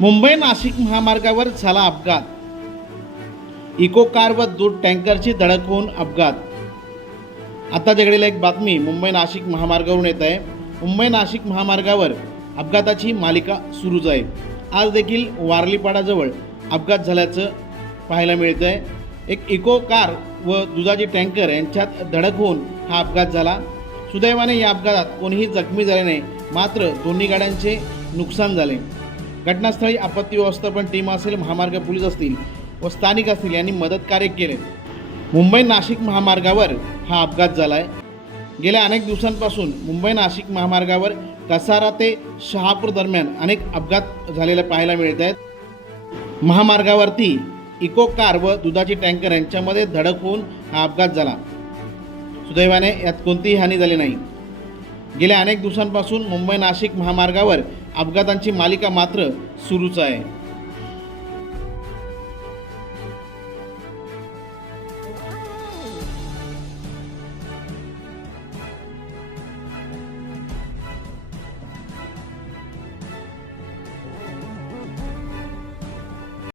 मुंबई नाशिक महामार्गावर झाला अपघात. इको कार व दूध टँकरची धडक होऊन अपघात. आता जगडीला एक बातमी मुंबई नाशिक महामार्गावरून येत आहे. मुंबई नाशिक महामार्गावर अपघाताची मालिका सुरूच आहे. आज देखील वारलीपाडाजवळ अपघात झाल्याचं पाहायला मिळतं आहे एक इको कार व दुधाची टँकर यांच्यात धडक होऊन हा अपघात झाला. सुदैवाने या अपघातात कोणीही जखमी झाले नाही मात्र दोन्ही गाड्यांचे नुकसान झाले. घटनास्थळी आपत्ती व्यवस्थापन टीम असेल महामार्ग पोलीस असतील व स्थानिक असतील यांनी मदत कार्य केले. मुंबई नाशिक महामार्गावर हा अपघात झाला आहे गेल्या अनेक दिवसांपासून मुंबई नाशिक महामार्गावर कसारा ते शहापूर दरम्यान अनेक अपघात झालेले पाहायला मिळत आहेत. महामार्गावरती इको कार व दुधाची टँकर यांच्यामध्ये धडक होऊन हा अपघात झाला. सुदैवाने यात कोणतीही हानी झाली नाही. गेल्या अनेक दिवसांपासून मुंबई नाशिक महामार्गावर अपघातांची मालिका मात्र सुरूच आहे.